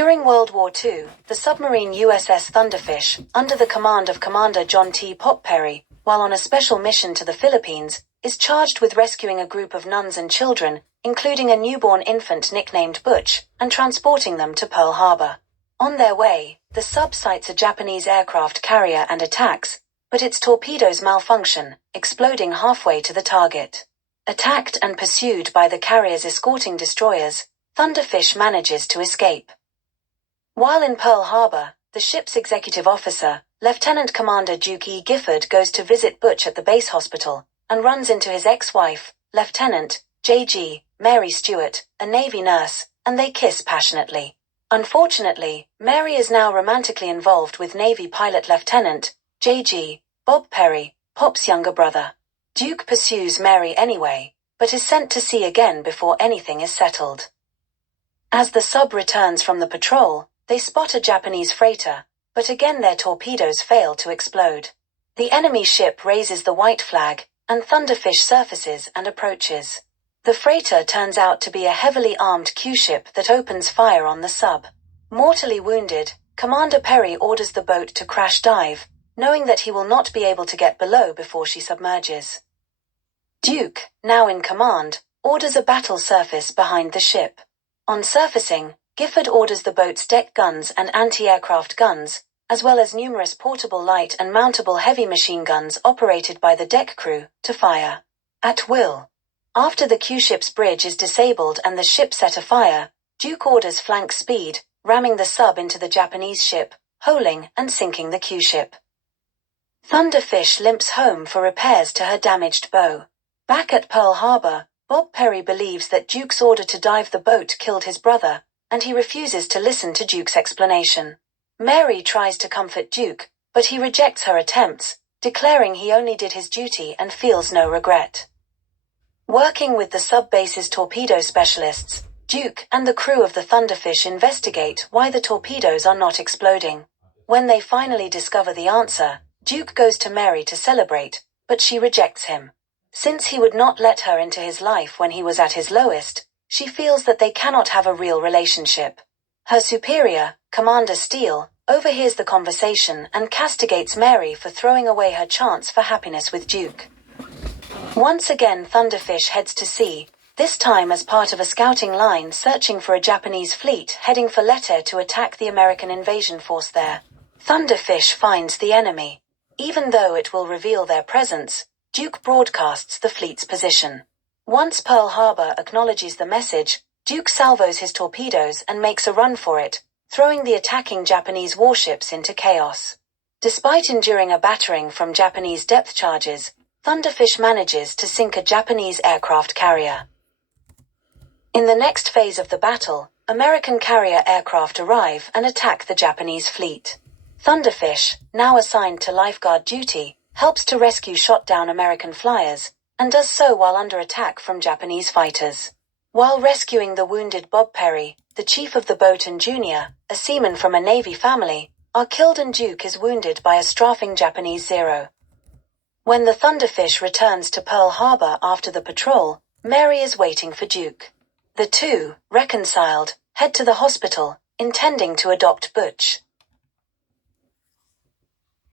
During World War II, the submarine USS Thunderfish, under the command of Commander John T. Pop Perry, while on a special mission to the Philippines, is charged with rescuing a group of nuns and children, including a newborn infant nicknamed Butch, and transporting them to Pearl Harbor. On their way, the sub sights a Japanese aircraft carrier and attacks, but its torpedoes malfunction, exploding halfway to the target. Attacked and pursued by the carrier's escorting destroyers, Thunderfish manages to escape. While in Pearl Harbor, the ship's executive officer, Lieutenant Commander Duke E. Gifford, goes to visit Butch at the base hospital, and runs into his ex-wife, Lieutenant J.G. Mary Stewart, a Navy nurse, and they kiss passionately. Unfortunately, Mary is now romantically involved with Navy pilot Lieutenant J.G. Bob Perry, Pop's younger brother. Duke pursues Mary anyway, but is sent to sea again before anything is settled. As the sub returns from the patrol, they spot a Japanese freighter, but again their torpedoes fail to explode. The enemy ship raises the white flag, and Thunderfish surfaces and approaches. The freighter turns out to be a heavily armed Q-ship that opens fire on the sub. Mortally wounded, Commander Perry orders the boat to crash dive, knowing that he will not be able to get below before she submerges. Duke, now in command, orders a battle surface behind the ship. On surfacing, Gifford orders the boat's deck guns and anti-aircraft guns, as well as numerous portable light and mountable heavy machine guns operated by the deck crew, to fire at will. After the Q-ship's bridge is disabled and the ship set afire, Duke orders flank speed, ramming the sub into the Japanese ship, holing and sinking the Q-ship. Thunderfish limps home for repairs to her damaged bow. Back at Pearl Harbor, Bob Perry believes that Duke's order to dive the boat killed his brother, and he refuses to listen to Duke's explanation. Mary tries to comfort Duke, but he rejects her attempts, declaring he only did his duty and feels no regret. Working with the sub-base's torpedo specialists, Duke and the crew of the Thunderfish investigate why the torpedoes are not exploding. When they finally discover the answer, Duke goes to Mary to celebrate, but she rejects him. Since he would not let her into his life when he was at his lowest, she feels that they cannot have a real relationship. Her superior, Commander Steele, overhears the conversation and castigates Mary for throwing away her chance for happiness with Duke. Once again Thunderfish heads to sea, this time as part of a scouting line searching for a Japanese fleet heading for Leyte to attack the American invasion force there. Thunderfish finds the enemy. Even though it will reveal their presence, Duke broadcasts the fleet's position. Once Pearl Harbor acknowledges the message, Duke salvos his torpedoes and makes a run for it, throwing the attacking Japanese warships into chaos. Despite enduring a battering from Japanese depth charges, Thunderfish manages to sink a Japanese aircraft carrier. In the next phase of the battle, American carrier aircraft arrive and attack the Japanese fleet. Thunderfish, now assigned to lifeguard duty, helps to rescue shot-down American flyers, and does so while under attack from Japanese fighters. While rescuing the wounded Bob Perry, the chief of the boat and Junior, a seaman from a Navy family, are killed and Duke is wounded by a strafing Japanese Zero. When the Thunderfish returns to Pearl Harbor after the patrol, Mary is waiting for Duke. The two, reconciled, head to the hospital, intending to adopt Butch.